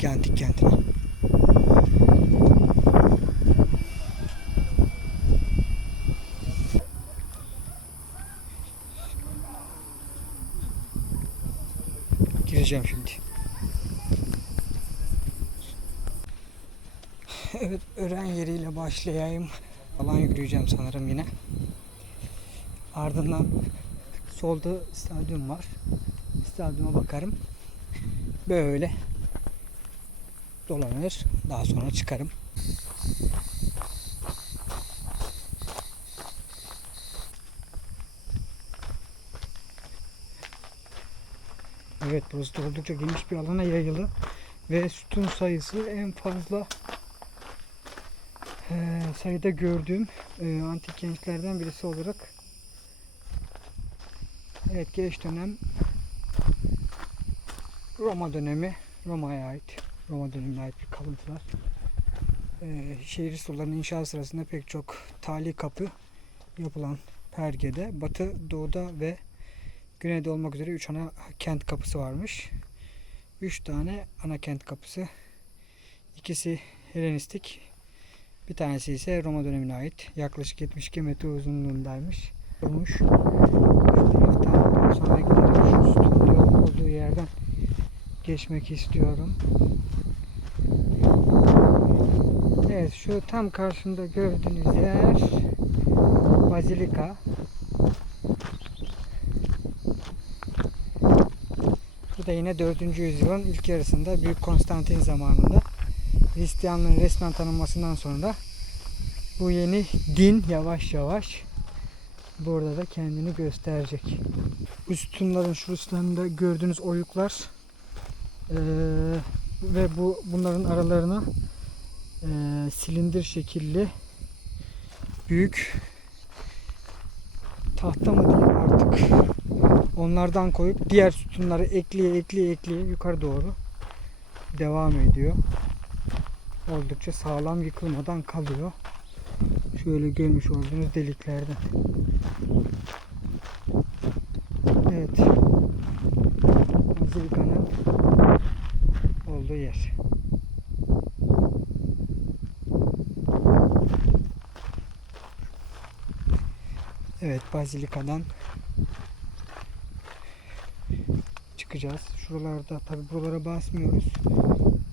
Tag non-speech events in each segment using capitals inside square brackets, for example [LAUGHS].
Sige Antik Kenti'ne. Gireceğim şimdi. [LAUGHS] Evet, öğren yeriyle başlayayım. Alan yürüyeceğim sanırım yine. Ardından solda stadyum var. Stadyuma bakarım. Böyle dolanır. Daha sonra çıkarım. Evet burası da oldukça geniş bir alana yayılı ve sütun sayısı en fazla eee, sayıda gördüğüm eee, antik kentlerden birisi olarak evet geç dönem Roma dönemi Roma'ya ait Roma dönemine ait bir kalıntılar Eee şehir surlarının inşa sırasında pek çok tali kapı yapılan Perge'de batı doğuda ve güneyde olmak üzere 3 ana kent kapısı varmış. 3 tane ana kent kapısı. İkisi Helenistik. Bir tanesi ise Roma dönemine ait. Yaklaşık 72 metre uzunluğundaymış. Olmuş. Sonra stüdyo olduğu yerden geçmek istiyorum. Evet şu tam karşımda gördüğünüz yer Bazilika. Bu da yine 4. yüzyılın ilk yarısında Büyük Konstantin zamanında Hristiyanlığın resmen tanınmasından sonra bu yeni din yavaş yavaş burada da kendini gösterecek. Bu sütunların şu üstlerinde gördüğünüz oyuklar eee, ve bu bunların aralarına eee, silindir şekilli büyük tahta mı diyeyim artık onlardan koyup diğer sütunları ekleye ekleye ekleye yukarı doğru devam ediyor. Oldukça sağlam yıkılmadan kalıyor. Şöyle görmüş olduğunuz deliklerden. Evet. Bazilika'nın olduğu yer. Evet Bazilika'dan çıkacağız. Şuralarda tabi buralara basmıyoruz.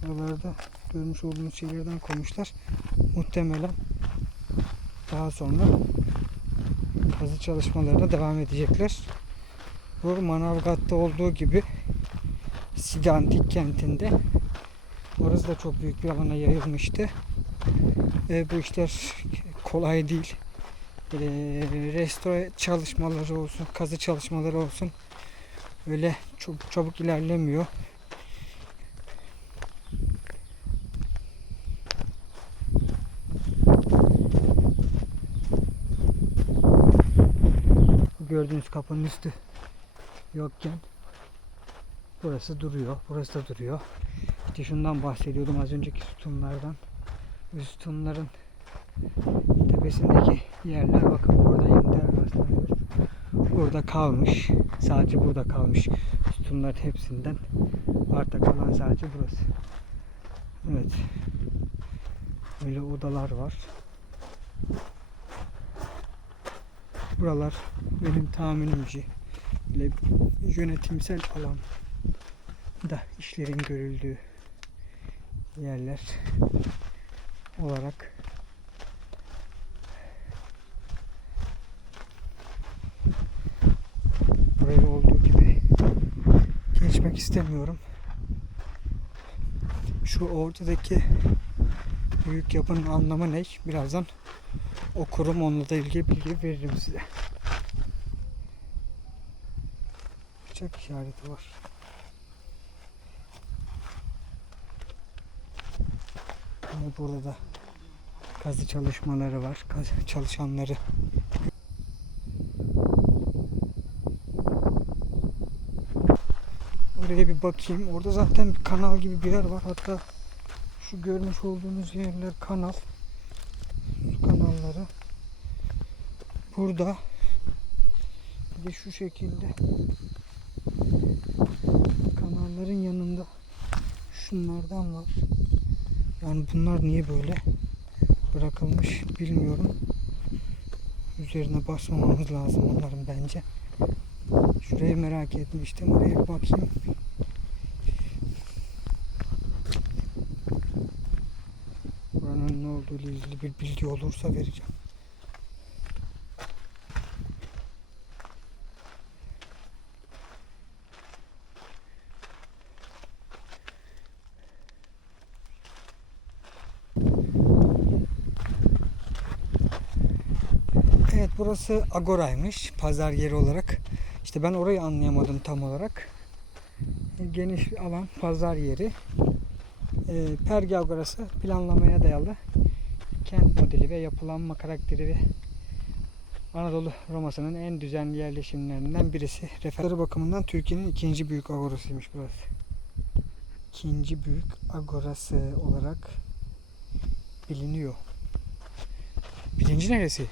Buralarda görmüş olduğunuz şeylerden koymuşlar. Muhtemelen daha sonra kazı çalışmalarına devam edecekler. Bu Manavgat'ta olduğu gibi Sige Antik kentinde orası da çok büyük bir alana yayılmıştı. E, bu işler kolay değil. E, restore çalışmaları olsun, kazı çalışmaları olsun öyle çok çabuk ilerlemiyor. Gördüğünüz kapının üstü yokken burası duruyor. Burası da duruyor. İşte şundan bahsediyordum az önceki sütunlardan. Bu sütunların tepesindeki yerler bakın burada yeniden rastlanıyor. Burada kalmış. Sadece burada kalmış. Sütunların hepsinden arta kalan sadece burası. Evet. Böyle odalar var. Buralar benim tahminimce böyle yönetimsel alan da işlerin görüldüğü yerler olarak burayı olduğu gibi geçmek istemiyorum. Şu ortadaki büyük yapının anlamı ne? Birazdan okurum onunla da ilgili bilgi veririm size. Bıçak işareti var. Ama burada da kazı çalışmaları var. Kazı çalışanları Oraya bir bakayım. Orada zaten bir kanal gibi bir yer var. Hatta şu görmüş olduğunuz yerler kanal. Su kanalları. Burada bir de şu şekilde kanalların yanında şunlardan var. Yani bunlar niye böyle bırakılmış bilmiyorum. Üzerine basmamamız lazım onların bence. Şurayı merak etmiştim. Oraya bir bakayım. Buranın ne olduğu ile ilgili bir bilgi olursa vereceğim. Evet burası Agora'ymış pazar yeri olarak. İşte ben orayı anlayamadım tam olarak. Geniş alan pazar yeri. E, Perge Agorası planlamaya dayalı kent modeli ve yapılanma karakteri ve Anadolu Roma'sının en düzenli yerleşimlerinden birisi. Referleri bakımından Türkiye'nin ikinci büyük agorasıymış burası. İkinci büyük agorası olarak biliniyor. Birinci neresi?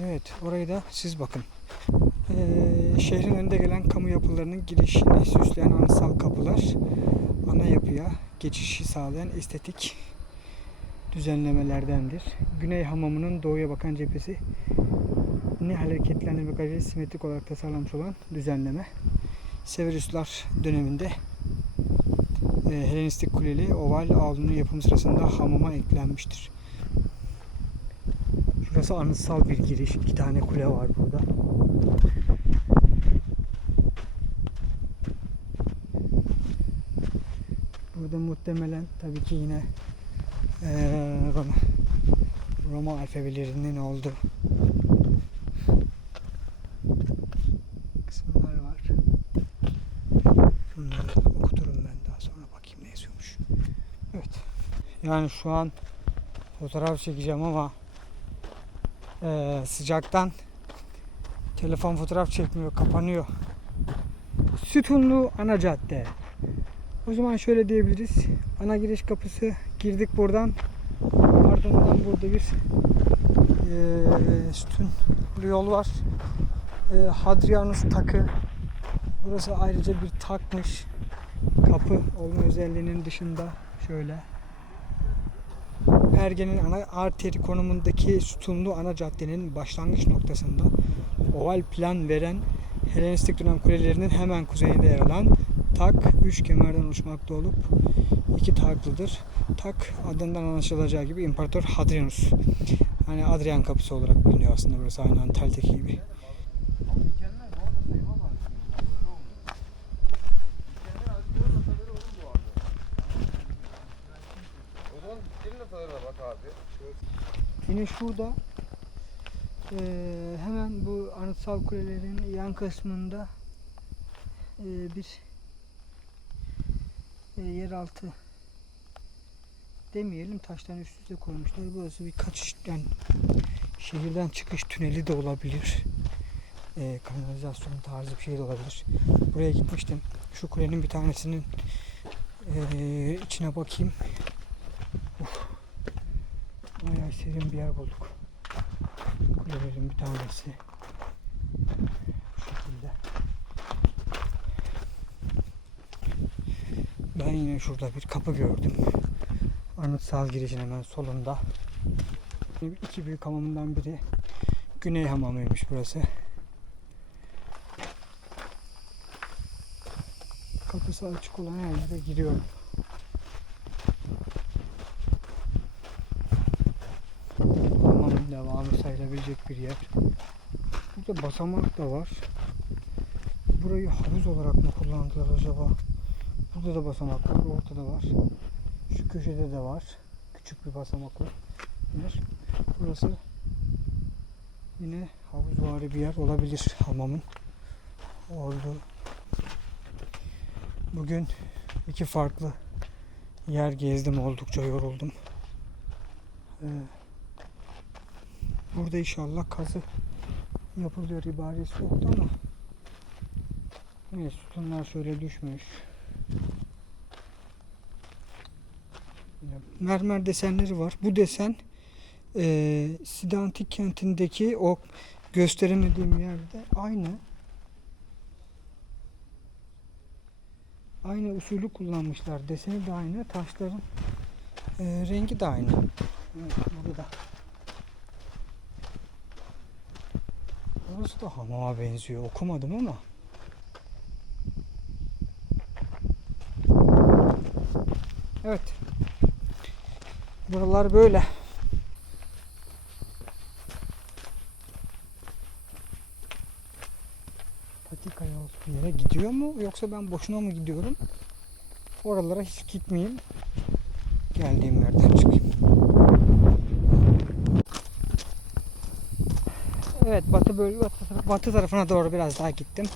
Evet, orayı da siz bakın. Ee, şehrin önünde gelen kamu yapılarının girişini süsleyen anıtsal kapılar ana yapıya geçişi sağlayan estetik düzenlemelerdendir. Güney hamamının doğuya bakan cephesi ne hareketlendirmek ve simetrik olarak tasarlanmış olan düzenleme. Severuslar döneminde e, Helenistik kuleli oval avlunun yapımı sırasında hamama eklenmiştir. Şurası anıtsal bir giriş. İki tane kule var burada. Burada muhtemelen tabii ki yine eee, Roma, Roma alfabelerinin olduğu kısımlar var. Bunları okuturum ben daha sonra bakayım ne yazıyormuş. Evet. Yani şu an fotoğraf çekeceğim ama eee, sıcaktan telefon fotoğraf çekmiyor, kapanıyor. Sütunlu ana cadde. O zaman şöyle diyebiliriz. Ana giriş kapısı girdik buradan. Ardından burada bir eee sütunlu yol var. Eee Hadrianus takı. Burası ayrıca bir takmış. Kapı olma özelliğinin dışında şöyle Perge'nin ana arteri konumundaki sütunlu ana caddenin başlangıç noktasında oval plan veren Helenistik dönem kulelerinin hemen kuzeyinde yer alan Tak üç kemerden oluşmakta olup iki taklıdır. Tak adından anlaşılacağı gibi İmparator Hadrianus. Hani Adrian kapısı olarak biliniyor aslında burası aynı Antalya'daki gibi. Yine şurada eee, hemen bu anıtsal kulelerin yan kısmında eee, bir eee, yeraltı demeyelim taştan üst üste koymuşlar. Burası bir kaçış yani şehirden çıkış tüneli de olabilir. Eee kanalizasyon tarzı bir şey de olabilir. Buraya gitmiştim. Şu kulenin bir tanesinin eee, içine bakayım. Uf. Bayağı serin bir yer bulduk. Kulelerin bir tanesi. Bu şekilde. Ben yine şurada bir kapı gördüm. Anıtsal girişin hemen solunda. İki büyük hamamından biri Güney hamamıymış burası. Kapısı açık olan her yere giriyorum. Hamamın devamı sayılabilecek bir yer. Burada basamak da var. Burayı havuz olarak mı kullandılar acaba? Burada da basamak var, ortada var. Şu köşede de var. Küçük bir basamaklı yer. Burası yine havuzvari bir yer olabilir hamamın olduğu. Bugün iki farklı yer gezdim oldukça yoruldum. Ee, burada inşallah kazı yapılıyor ibaresi yoktu ama Evet sütunlar şöyle düşmüş. Yine Mermer desenleri var. Bu desen eee Side Antik kentindeki o gösteremediğim yerde aynı. Aynı usulü kullanmışlar. Deseni de aynı. Taşların e, rengi de aynı. Evet, burada. Burası da hamama benziyor. Okumadım ama. Evet. Buralar böyle. Patika yol bir yere gidiyor mu yoksa ben boşuna mı gidiyorum? Oralara hiç gitmeyeyim. Geldiğim yerden çıkayım. Evet batı bölge batı, taraf- batı tarafına doğru biraz daha gittim.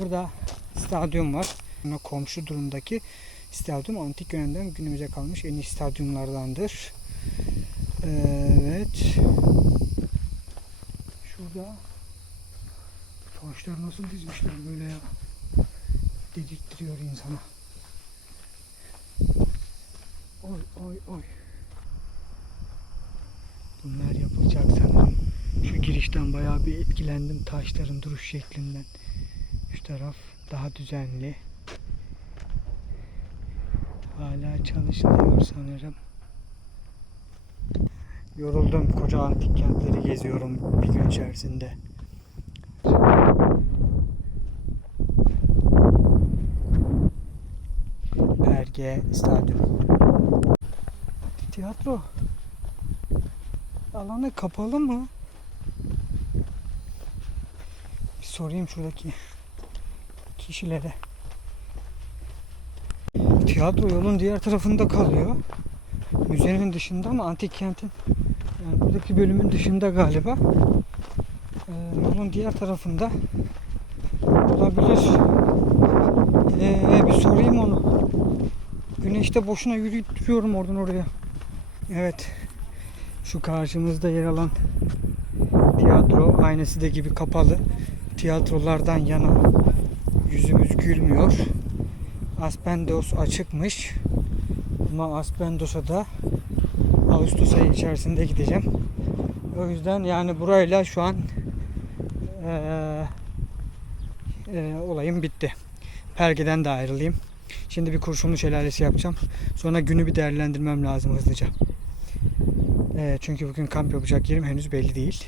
Burada stadyum var. Komşu durumdaki stadyum antik dönemden günümüze kalmış en iyi stadyumlardandır. Evet. Şurada taşlar nasıl dizmişler böyle ya. Dedirttiriyor insana. Oy oy oy. Bunlar yapılacak sanırım. Şu girişten bayağı bir etkilendim taşların duruş şeklinden. Şu taraf daha düzenli. Hala çalışılıyor sanırım. Yoruldum. Koca antik kentleri geziyorum bir gün içerisinde. Erge Stadyum. Tiyatro alanı kapalı mı? Bir sorayım şuradaki kişilere. Tiyatro yolun diğer tarafında kalıyor. Müzenin dışında ama antik kentin yani buradaki bölümün dışında galiba. Ee, yolun diğer tarafında olabilir. Ee, bir sorayım onu. Güneşte boşuna yürütüyorum oradan oraya. Evet. Şu karşımızda yer alan tiyatro aynası da gibi kapalı. Tiyatrolardan yana yüzümüz gülmüyor. Aspendos açıkmış. Ama Aspendos'a da Ağustos ayı içerisinde gideceğim. O yüzden yani burayla şu an eee, eee, olayım bitti. Pergeden de ayrılayım. Şimdi bir kurşunlu şelalesi yapacağım. Sonra günü bir değerlendirmem lazım hızlıca. Eee, çünkü bugün kamp yapacak yerim henüz belli değil.